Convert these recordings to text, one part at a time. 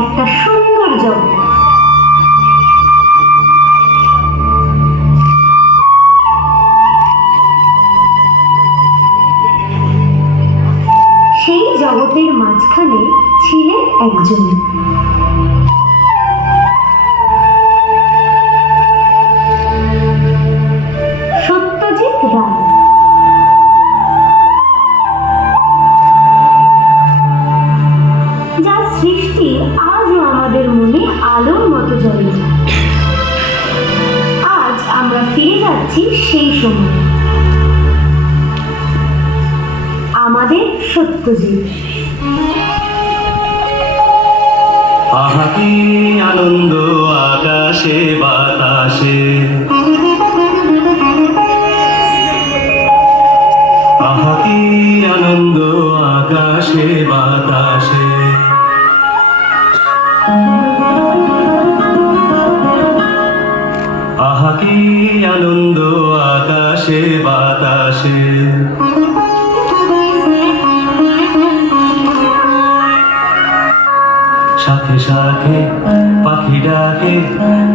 একটা সুন্দর জগৎ। সেই জগতের মাঝখানে ছিলেন একজন সত্যজিৎ রায়। যার সৃষ্টি আজও আমাদের মনে আলোর মতো জ্বলে। আজ আমরা ফিরে যাচ্ছি সেই সময়, আমাদের সত্যজিৎ। আহা কি আনন্দ আকাশে বাতাসে, আহা কি আনন্দ আকাশে বাতাসে, আহা কি আনন্দ আকাশে বাতাসে। সাথে সাথে পাখি ডাকে,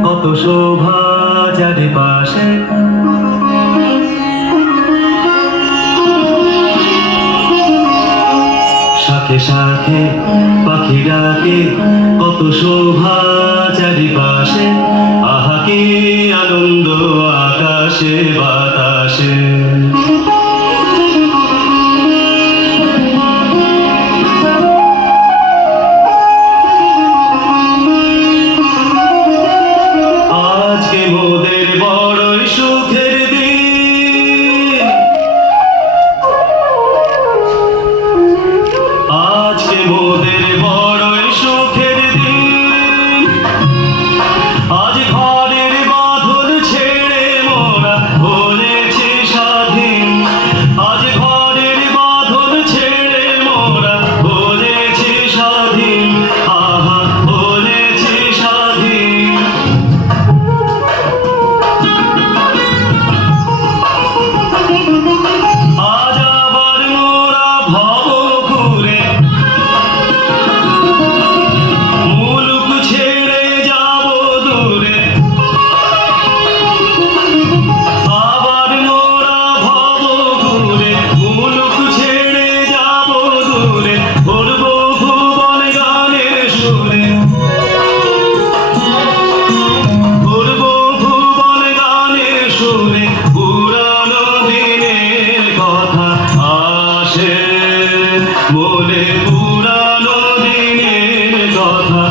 কত শোভা চারিপাশে। সাথে সাথে পাখি ডাকে, কত শোভা চারিপাশে। আহা কি আনন্দ আকাশে বাতাসে। মনে পুরানো দিনের কথা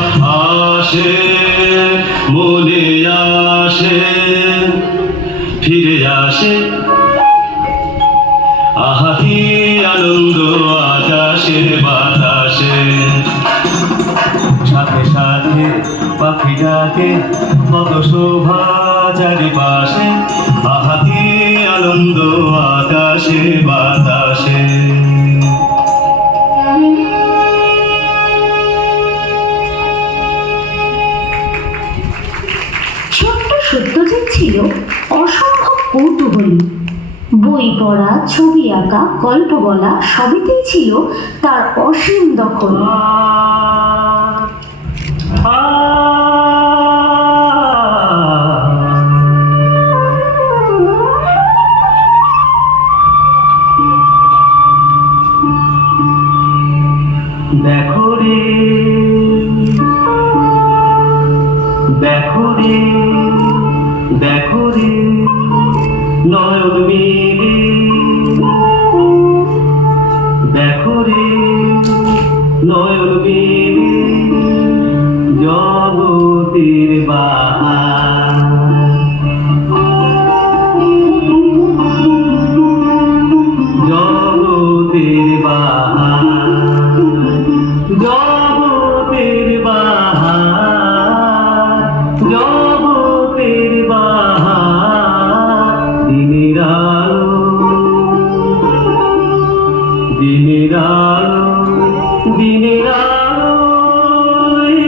আসে, মনে আসে, ফিরে আসে। আহা কি আনন্দ আকাশে বাতাসে। সাথে সাথে পাখি ডাকে, কত শোভা চারিপাশে। আহা কি আনন্দ আকাশে বাতাসে। ছোট্ট সত্যজিৎ ছিল অসম্ভব কৌতূহলী। বই পড়া, ছবি আঁকা, গল্প বলা সবেতেই ছিল তার অসীম দখল। দেখো রে, দেখো রে, দেখো রে নয়ন মেলে, দেখো রে নয়ন মেলে জগতের বাহার। জগতের বাহার, জগতের বাহার, জগতের বাহার। দিনের আলো, দিনের আলো, দিনের আলো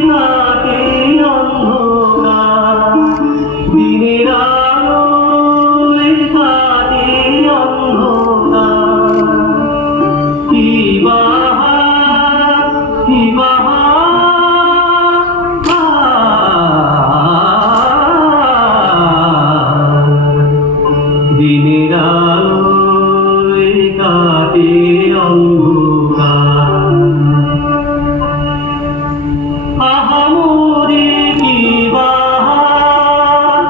কাটে অন্ধকার। দিনের আলো কাটে অন্ধকার। কি বাহার, কি বাহার, দিনের আলোয় কাটে অন্ধকার। আহামরি কি বাহার,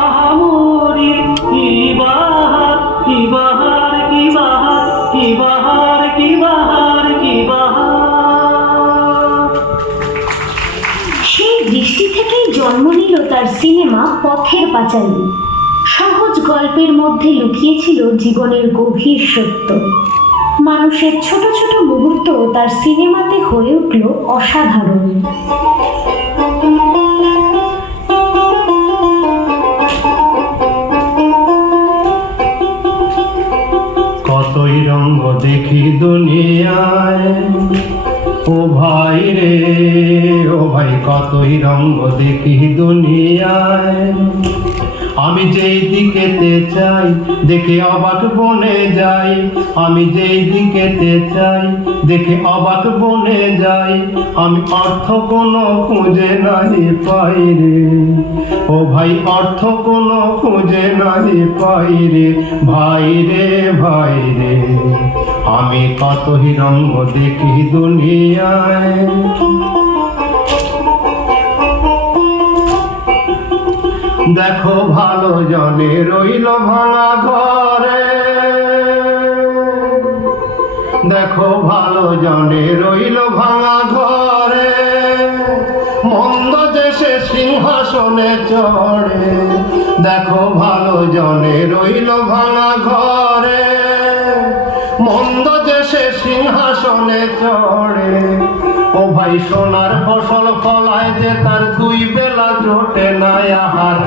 আহামরি কি বাহার, কি বাহার, কি বাহার, কি বাহার, কি বাহার, কি বাহার। সেই দৃষ্টি থেকেই জন্ম নিল তার সিনেমা পথের পাঁচালী। সহজ গল্পের মধ্যে লুকিয়েছিল জীবনের গভীর সত্য। মানুষের ছোট ছোট মুহূর্ত তার সিনেমাতে হয়ে উঠল অসাধারণ। কতই রঙ দেখি দুনিয়ায়, ও ভাই রে ও ভাই, কতই রঙ দেখি দুনিয়ায়। আমি যেই দিকেতে চাই দেখে অবাক বনে যাই, আমি যেই দিকেতে চাই দেখে অবাক বনে যাই। আমি অর্থ কোনো খুঁজে নাই পাই রে, ও ভাই অর্থ কোনো খুঁজে নাই পাই রে, ভাই রে ভাই রে। আমি কতই রঙ দেখি দুনিয়ায়। দেখো ভালো জনে রইল ভাঙা ঘরে, দেখো ভালো জনে রইল ভাঙা ঘরে। মন্দ যে সে সিংহাসনে চড়ে, দেখো ভালো জনে রইল ভাঙা ঘরে। মন্দ যে সে সিংহাসনে চড়ে, ও ভাই সোনার ফসল ফলায় যে তার দুই বেলা জোটে না আহার।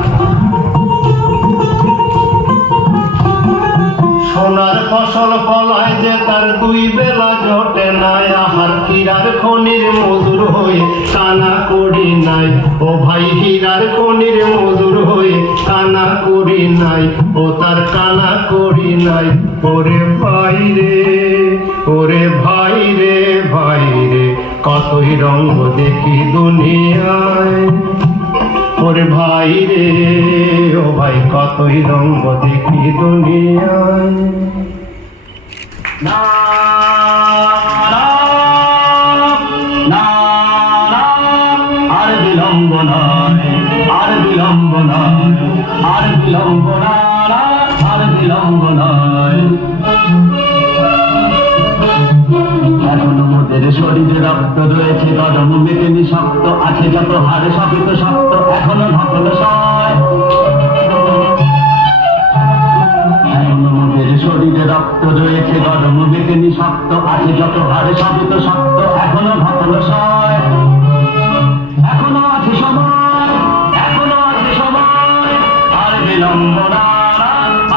সোনার ফসল ফলায় যে তার দুই বেলা জোটে না আহার। হীরার খনির মজুর হয়ে কানা করি নাই, ও ভাই হীরার খনির মজুর হয়ে কানা করি নাই, ও তার কানা করি নাই। ওরে ভাই রে, ওরে ভাই রে ভাই রে, কতই রঙ দেখি দুনিয়ায়। ওরে ভাই রে ও ভাই, কতই রঙ দেখি দুনিয়ায়। না না না না, আর বিলম্ব নয়, আর বিলম্ব নয়, আর বিলম্ব না, আর বিলম্ব নয়। এখনো মোদের শরীরে রক্ত রয়েছে গরম মেটেনি শক্ত, আছে যত হাড়ে সবই তো শক্ত, এখনো ধকল সয়। এখনো মোদের শরীরে রক্ত রয়েছে গরম মেটেনি শক্ত, আছে যত হাড়ে সবই তো শক্ত, এখনো ধকল সয়। এখনো আছে সময়, এখনো আছে সময়, আর বিলম্ব না,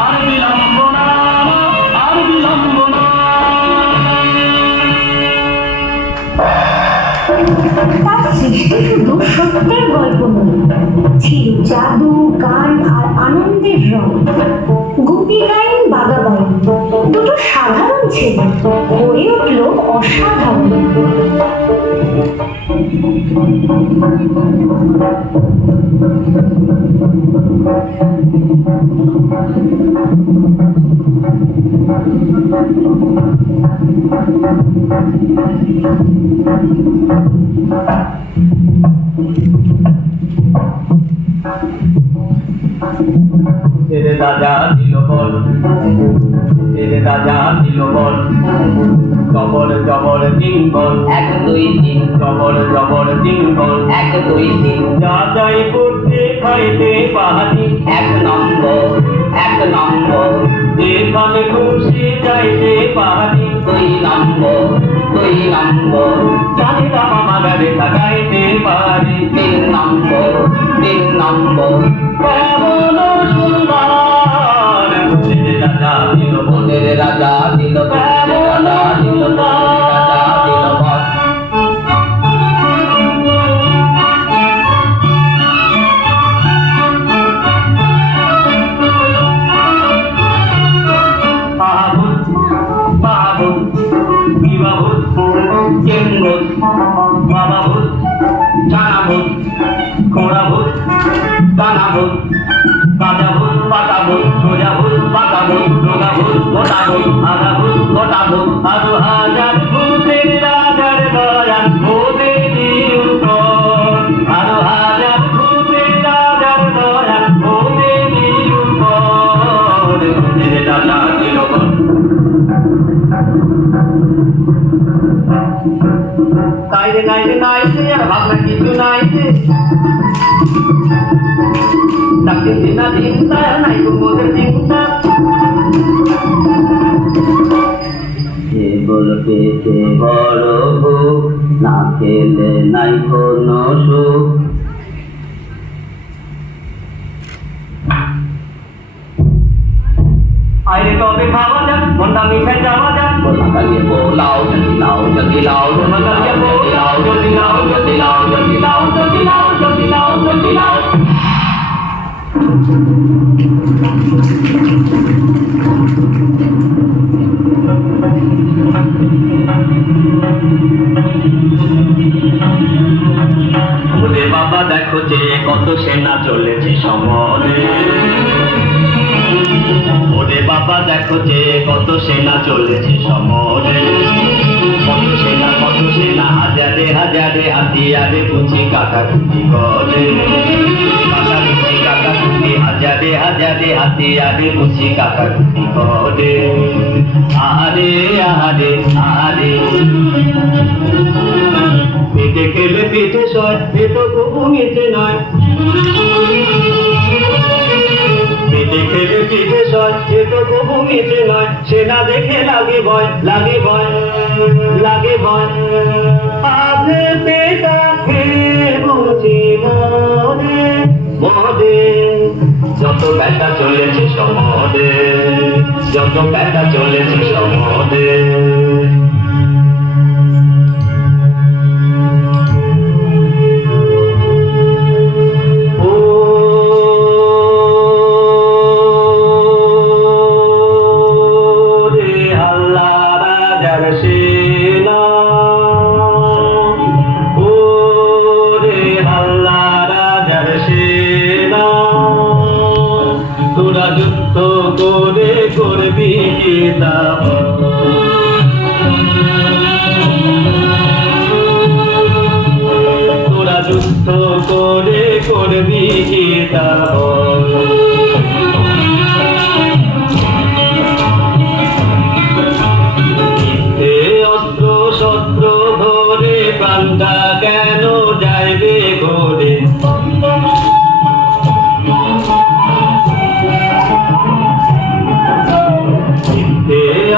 আর বিলম্ব না, আর বিলম্ব না। তার সৃষ্টি শুধু সত্যের গল্প নয়, ছিল জাদু, গান আর আনন্দের রং। গুপি গাইন, বাঘা বাইন দুটো সাধারণ ছেলে হয়ে উঠল অসাধারণ। তেরে রাজা দিল বল, তেরে রাজা দিল বল, জবর জবর দিন বল, এক দুই তিন, জবর জবর দিন বল, এক দুই তিন। যা যাই করতে খাইতে পাহাড়ি, এক নম্বর, এক নম্বর। যেখানে খুশি যাইতে পাহাড়ি, দুই নম্বর, দুই নম্বর। জানি রামা মাগারে লাগাইতে পারি, তিন নম্বর, তিন নম্বর। কেমন সুন্দর তেরে রাজা দিল বল, তেরে রাজা দিল বল, রাজা দিল বল, রাজা দিল বল। বাবুত বাবুত বিবাবুত চেঙ্গুত বাবাবুত জানাবুত খোড়াবুত কানাবুত কাজাবুত পাতাবুত সোজাবুত পাতা নাই রে নাই রে নাই রে আর ভাবনা কিছু নাই রে ডাক্তার দিনা চিন্তা নাই মোদের চিন্তা কেবল পেটে বড় ভোগ না খেলে নাই কোনো সুখ আইরে তবে খাওয়া যাক মনটা মিঠে যাওয়া যাক বলা কালিয়ে বোলাও যদি লাও যদি লাও বলা কালিয়ে বোলাও যদি লাও যদি লাও যদি লাও যদি লাও যদি লাও যদি লাও ওরে বাবা দেখো যে কত সেনা চলেছে সমরে ওরে বাবা দেখো যে কত সেনা চলেছে সমরে কত সেনা হাজারে হাজারে হাতিয়ারে বুঝি কাটাকুটি করে কাটাকুটি হাজারে হাজারে হাতিয়ারে বুঝি কাটাকুটি করে আরে আরে আরে পেটে খেলে পেটে সয় পেটো ঘুমিয়েছে নয় পেটে খেলে পেটে সয় পেটো ঘুমিয়েছে নয় সেনা দেখে লাগে ভয় লাগে ভয় লাগে ভয় আগে পেটা খেয়ে বুঝি মরে মরে যত ব্যথা চলেছে সমরে যত ব্যথা চলেছে সমরে তোরা যুদ্ধ করে করবি গীতা তোরা যুদ্ধ করে করবি গীতা অস্ত্র শস্ত্র ধরে প্রাণটা কেন যাইবে ঘরে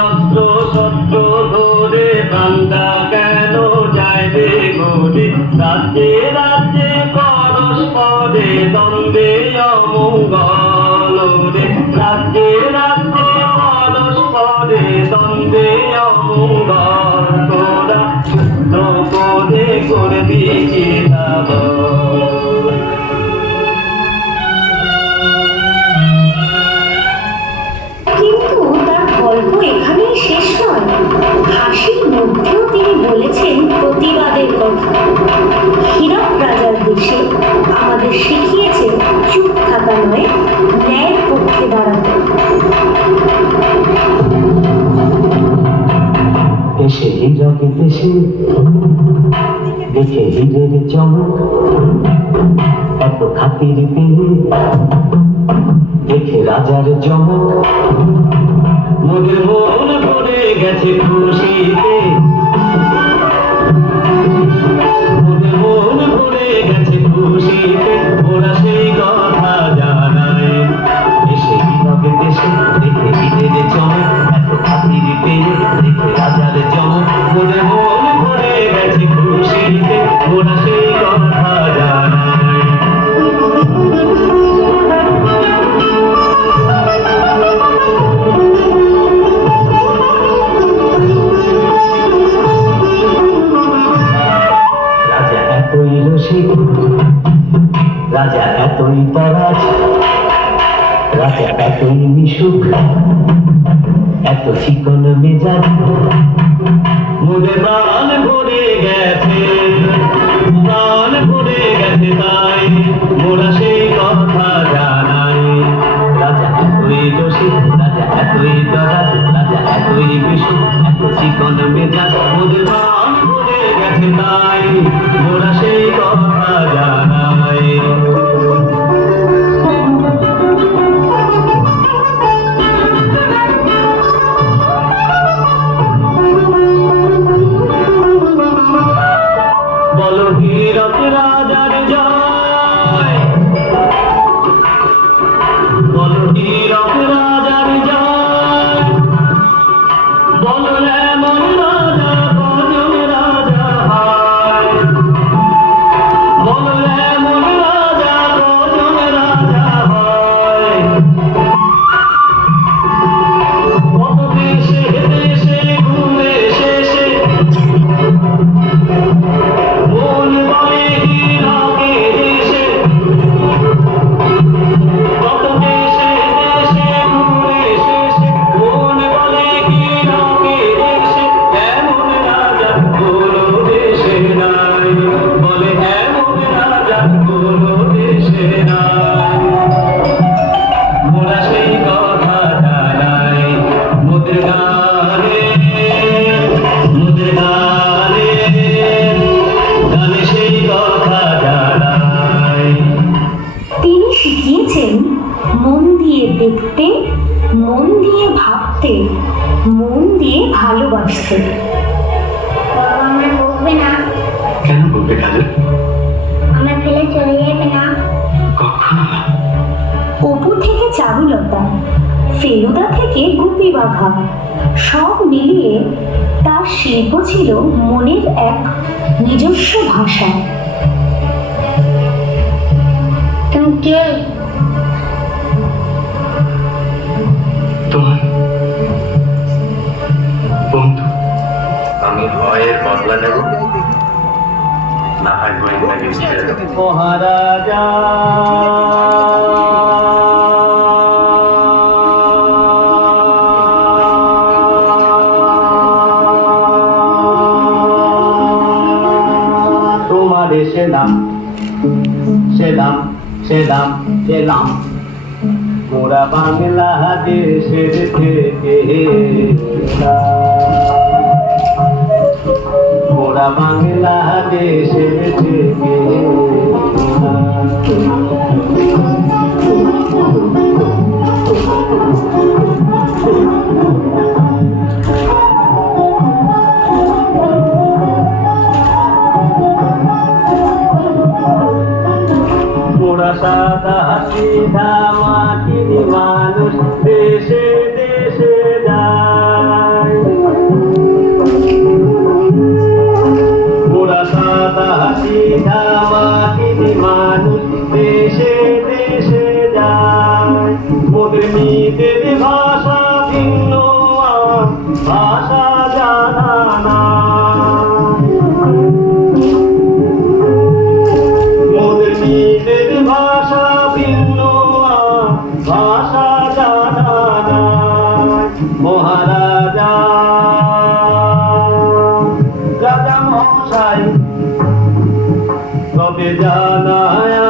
অস্ত্র শস্ত্র ধরে প্রাণটা কেন যাইবে ঘরে রাজ্যে রাজ্যে পরস্পরে দ্বন্দ্বে অমঙ্গল রে রাজ্যে রাজ্যে পরস্পরে দ্বন্দ্বে অমঙ্গল তোরা যুদ্ধ করে করবি কিতাব কিন্তু তার গল্প এখানেই শেষ নয়। হাসির মধ্যেও তিনি বলেছেন প্রতিবাদের কথা। হীরক রাজার দেশে আমাদের শিখিয়েছে চুপ থাকা নয়, ন্যায়ের পক্ষে দাঁড়াতে। এসে হীরকে দেশে দেখে হীরের চমক এত খাতির পেয়ে দেখে রাজার চমক মোদের মন ভরে গেছে খুশিতে মোদের মন ভরে গেছে খুশিতে ওরা সেই কথা জানায় এসে হীরকে দেশে দেখে হীরের চমক এত খাতির পেয়ে দেখে রাজার চমক মোদের মন ভরে গেছে খুশিতে ওরা সেই কথা জানায় রাজা এতই পরাজ রাজা এতই মিশুক এত চিকন মেজাজ মোদের প্রাণ ভরে গেছে তাই মোরা সেই কথা জানাই রাজা এতই দোষী রাজা এতই পরাজ রাজা এতই মিশুক এত চিকন মেজাজ মোদের প্রাণ ভরে গেছে তাই মোরা সেই কথা জানাই মন দিয়ে ভাবতে, মন দিয়ে ভালোবাসতে। বাবা আমার বকবে না, কেন বলবে কাজল? আমার ফেলে চলে যাবে না। কখনো না। অপু থেকে চারুলতা, ফেলুদা থেকে গুপি বাঘা, সব মিলিয়ে তার শিল্প ছিল মনের এক নিজস্ব ভাষা। তুমি কে? তোমার বন্ধু। আমি হয় এর বদলা নেব, না হয় গোয়েন্দাকে ছেড়ে দেবো। মহারাজা তোমারে সেলাম সেলাম সেলাম সেলাম, মোরা বাংলাদেশের থেকে মোরা বাংলাদেশের থেকে মোরা সাদা সিধা মাটির মানুষ, দেশে দেশে যায়। মোরা সাদা সিধা মাটির মানুষ, দেশে দেশে যায়। মোদের নিজের ভাষা ভিন্ন, ভাষা জানা নাই। মোদের নিজের ভাষা ভিন্ন, ভাষা জানা নাই। মহারাজা রাজা মশাই তবে জানায়